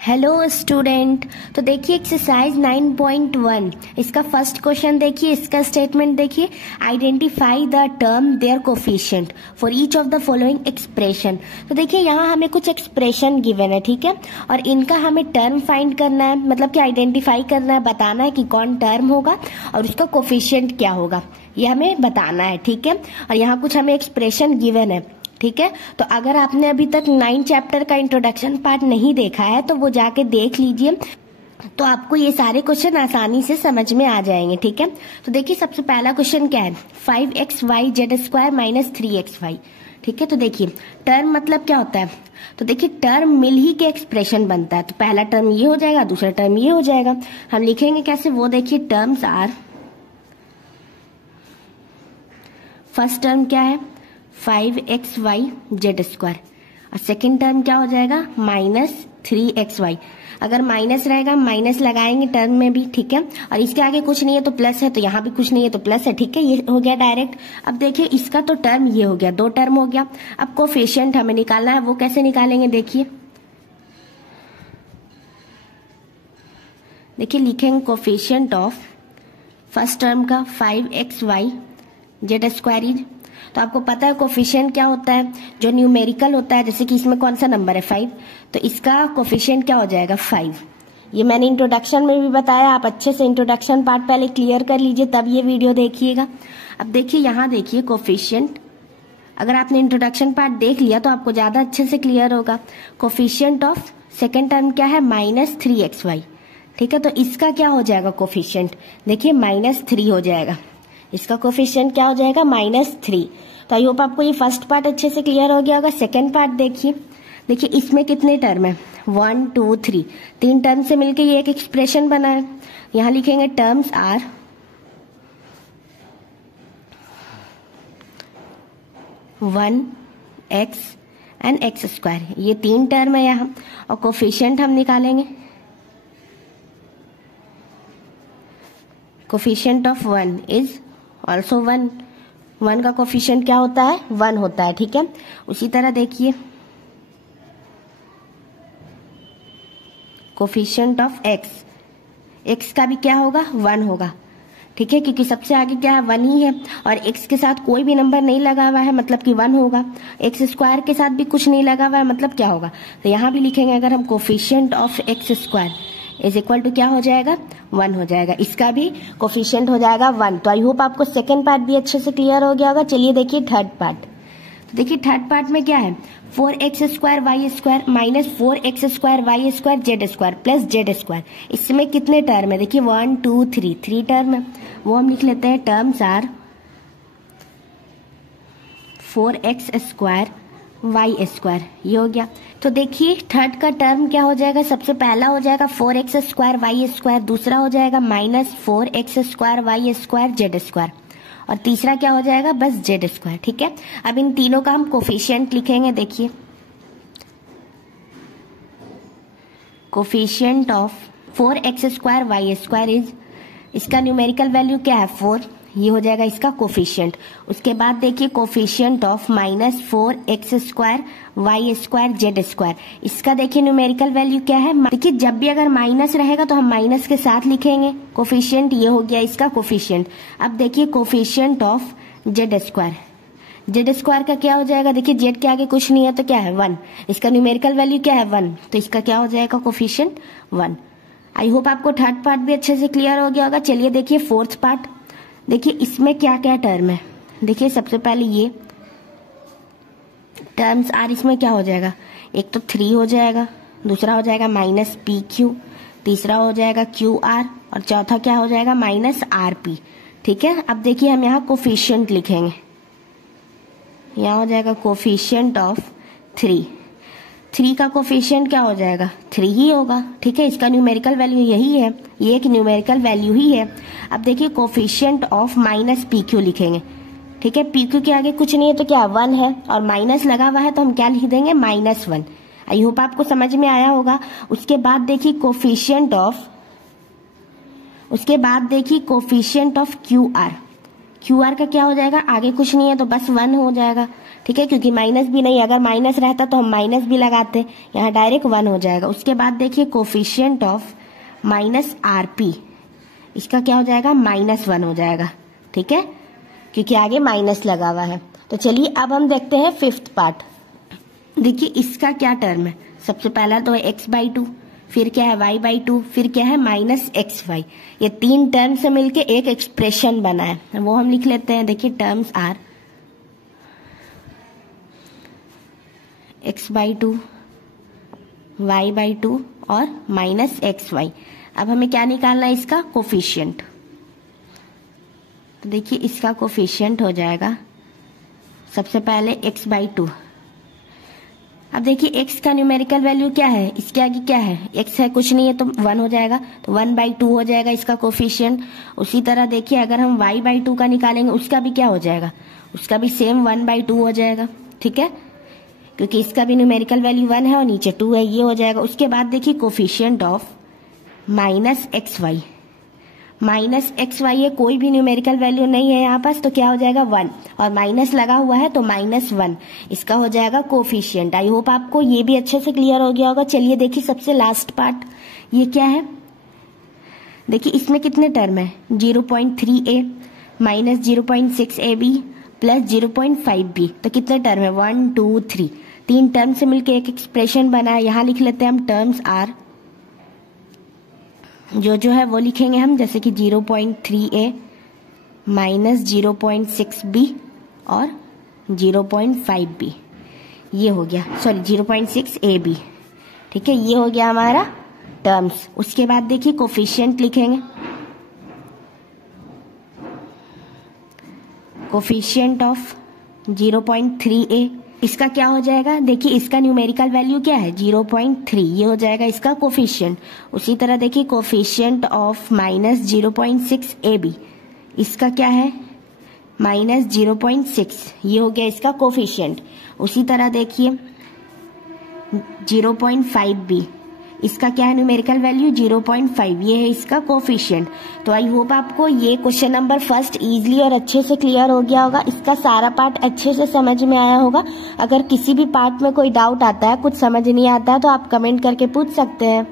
Hello student. तो देखिए exercise 9.1 इसका फर्स्ट क्वेश्चन देखिए, इसका स्टेटमेंट देखिए। Identify the term their coefficient for each of the following expression. तो देखिए यहाँ हमें कुछ एक्सप्रेशन गिवन है, ठीक है, और इनका हमें टर्म फाइंड करना है, मतलब कि आइडेंटिफाई करना है, बताना है कि कौन टर्म होगा और उसका कोफिशिएंट क्या होगा, ये हमें बताना है, ठीक है। और यहाँ कुछ हमें एक्सप्रेशन गिवन है, ठीक है। तो अगर आपने अभी तक 9 चैप्टर का इंट्रोडक्शन पार्ट नहीं देखा है तो वो जाके देख लीजिए, तो आपको ये सारे क्वेश्चन आसानी से समझ में आ जाएंगे, ठीक है। तो देखिए सबसे पहला क्वेश्चन क्या है, 5xy(z² - 3xy), ठीक है। तो देखिए टर्म मतलब क्या होता है, तो देखिए टर्म मिल ही के एक्सप्रेशन बनता है। तो पहला टर्म ये हो जाएगा, दूसरा टर्म ये हो जाएगा। हम लिखेंगे कैसे, वो देखिए टर्म्स आर, फर्स्ट टर्म क्या है 5xy(z²) और सेकेंड टर्म क्या हो जाएगा -3xy। अगर माइनस रहेगा माइनस लगाएंगे टर्म में भी, ठीक है। और इसके आगे कुछ नहीं है तो प्लस है, तो यहाँ भी कुछ नहीं है तो प्लस है, ठीक है। ये हो गया डायरेक्ट। अब देखिए इसका तो टर्म ये हो गया, 2 टर्म हो गया। अब कोफिशिएंट हमें निकालना है, वो कैसे निकालेंगे देखिए। देखिए लिखेंगे कोफिशिएंट ऑफ फर्स्ट टर्म का 5xy(z²) तो आपको पता है कोफिशिएंट क्या होता है, जो न्यूमेरिकल होता है, जैसे कि इसमें कौन सा नंबर है 5, तो इसका कोफिशिएंट क्या हो जाएगा 5। ये मैंने इंट्रोडक्शन में भी बताया, आप अच्छे से इंट्रोडक्शन पार्ट पहले क्लियर कर लीजिए तब ये वीडियो देखिएगा। अब देखिए यहाँ देखिए कोफिशिएंट, अगर आपने इंट्रोडक्शन पार्ट देख लिया तो आपको ज्यादा अच्छे से क्लियर होगा। कोफिशिएंट ऑफ सेकेंड टर्म क्या है -3xy, ठीक है। तो इसका क्या हो जाएगा कोफिशिएंट, देखिए -3 हो जाएगा। इसका कोफिशिएंट क्या हो जाएगा -3। तो आई होप आपको ये फर्स्ट पार्ट अच्छे से क्लियर हो गया होगा। सेकंड पार्ट देखिए, देखिए इसमें कितने टर्म है 1 2 3, 3 टर्म से मिलके ये एक एक्सप्रेशन बना है। यहां लिखेंगे terms are 1x and x², ये 3 टर्म है यहाँ। और कोफिशिएंट हम निकालेंगे, कोफिशिएंट ऑफ 1 इज ऑल्सो 1। 1 का कोफिशिएंट क्या होता है 1 होता है, ठीक है। उसी तरह देखिए कोफिशिएंट ऑफ x का भी क्या होगा 1 होगा, ठीक है, क्योंकि सबसे आगे क्या है 1 ही है और x के साथ कोई भी नंबर नहीं लगा हुआ है, मतलब कि 1 होगा। x² के साथ भी कुछ नहीं लगा हुआ है, मतलब क्या होगा, तो यहां भी लिखेंगे अगर हम coefficient of x² is equal to क्या हो जाएगा 1 हो जाएगा। इसका भी कोफिशिएंट हो जाएगा 1। तो आई होप आपको सेकंड पार्ट भी अच्छे से क्लियर हो गया होगा। चलिए देखिए थर्ड पार्ट। तो देखिए थर्ड पार्ट में क्या है 4x² y² - 4x² y² z² plus z²। इसमें कितने टर्म है, देखिए 1 2 3 टर्म है, वो हम लिख लेते हैं टर्म्स आर 4x² y², ये हो गया। तो देखिए थर्ड का टर्म क्या हो जाएगा, सबसे पहला हो जाएगा 4x² y², दूसरा हो जाएगा -4x² y² z², और तीसरा क्या हो जाएगा बस z², ठीक है। अब इन तीनों का हम कोफिशिएंट लिखेंगे। देखिए coefficient of 4x² y² is, इसका न्यूमेरिकल वैल्यू क्या है 4, ये हो जाएगा इसका कोफिशिएंट। उसके बाद देखिए coefficient of -4x² y² z², इसका देखिए न्यूमेरिकल वैल्यू क्या है, देखिए जब भी अगर माइनस रहेगा तो हम माइनस के साथ लिखेंगे कोफिशिएंट, ये हो गया इसका कोफिशिएंट। अब देखिए कोफिशिएंट ऑफ z² का क्या हो जाएगा, देखिए z के आगे कुछ नहीं है तो क्या है 1, इसका न्यूमेरिकल वैल्यू क्या है 1, तो इसका क्या हो जाएगा कोफिशिएंट 1। आई होप आपको थर्ड पार्ट भी अच्छे से क्लियर हो गया होगा। चलिए देखिए फोर्थ पार्ट। देखिए इसमें क्या क्या टर्म है, देखिए सबसे पहले ये टर्म्स आर, इसमें क्या हो जाएगा, एक तो 3 हो जाएगा, दूसरा हो जाएगा -pq, तीसरा हो जाएगा qr, और चौथा क्या हो जाएगा -rp, ठीक है। अब देखिए हम यहाँ कोफिशिएंट लिखेंगे, यहाँ हो जाएगा कोफिशिएंट ऑफ 3 का कोफिशिएंट क्या हो जाएगा 3 ही होगा, ठीक है। इसका न्यूमेरिकल वैल्यू यही है, ये एक न्यूमेरिकल वैल्यू ही है। अब देखिए कोफिशिएंट ऑफ -pq लिखेंगे, ठीक है। pq के आगे कुछ नहीं है तो क्या 1 है, और माइनस लगा हुआ है तो हम क्या लिख देंगे -1। आई होप आपको समझ में आया होगा। उसके बाद देखिए कोफिशिएंट ऑफ qr का क्या हो जाएगा, आगे कुछ नहीं है तो बस 1 हो जाएगा, ठीक है, क्योंकि माइनस भी नहीं, अगर माइनस रहता तो हम माइनस भी लगाते, यहाँ डायरेक्ट 1 हो जाएगा। उसके बाद देखिए कोफिशिएंट ऑफ माइनस RP, इसका क्या हो जाएगा, -1 हो जाएगा। ठीक है, क्योंकि आगे माइनस लगा हुआ है। तो चलिए अब हम देखते हैं 5th पार्ट। देखिए इसका क्या टर्म है, सबसे पहला तो है x/2, फिर क्या है y/2, फिर क्या है -xy। ये 3 टर्म से मिलके एक एक्सप्रेशन बना है, वो हम लिख लेते हैं। देखिए टर्म्स आर x/2, y/2 और -xy। अब हमें क्या निकालना है, इसका कोफिशिएंट। तो देखिए इसका कोफिशिएंट हो जाएगा सबसे पहले x/2। अब देखिए x का न्यूमेरिकल वैल्यू क्या है, इसके आगे क्या है, x है, कुछ नहीं है तो 1 हो जाएगा, तो 1/2 हो जाएगा इसका कोफिशिएंट। उसी तरह देखिए अगर हम y/2 का निकालेंगे, उसका भी क्या हो जाएगा, उसका भी सेम 1/2 हो जाएगा। ठीक है, क्योंकि इसका भी न्यूमेरिकल वैल्यू 1 है और नीचे 2 है, ये हो जाएगा। उसके बाद देखिए कोफिशिएंट ऑफ -xy, -xy है, कोई भी न्यूमेरिकल वैल्यू नहीं है यहाँ पास, तो क्या हो जाएगा 1, और माइनस लगा हुआ है तो -1, इसका हो जाएगा कोफिशिएंट। आई होप आपको ये भी अच्छे से क्लियर हो गया होगा। चलिए देखिए सबसे लास्ट पार्ट, ये क्या है, देखिए इसमें कितने टर्म है, 0.3a -0.6ab प्लस 0.5b, तो कितने टर्म है, 1 2 3, 3 टर्म से मिलकर एक एक्सप्रेशन बना है। यहाँ लिख लेते हैं हम टर्म्स आर, जो है वो लिखेंगे हम, जैसे कि 0.3a -0.6b और 0.5b, ये हो गया, सॉरी 0.6ab। ठीक है, ये हो गया हमारा टर्म्स। उसके बाद देखिए कोफिशिएंट लिखेंगे, कोफिशिएंट ऑफ 0.3a, इसका क्या हो जाएगा, देखिए इसका न्यूमेरिकल वैल्यू क्या है 0.3, ये हो जाएगा इसका कोफिशिएंट। उसी तरह देखिए कोफिशिएंट ऑफ -0.6ab, इसका क्या है -0.6, ये हो गया इसका कोफिशिएंट। उसी तरह देखिए 0.5b, इसका क्या है न्यूमेरिकल वैल्यू 0.5, ये है इसका कोफिशिएंट। तो आई होप आपको ये क्वेश्चन नंबर 1 इजीली और अच्छे से क्लियर हो गया होगा, इसका सारा पार्ट अच्छे से समझ में आया होगा। अगर किसी भी पार्ट में कोई डाउट आता है, कुछ समझ नहीं आता है, तो आप कमेंट करके पूछ सकते हैं।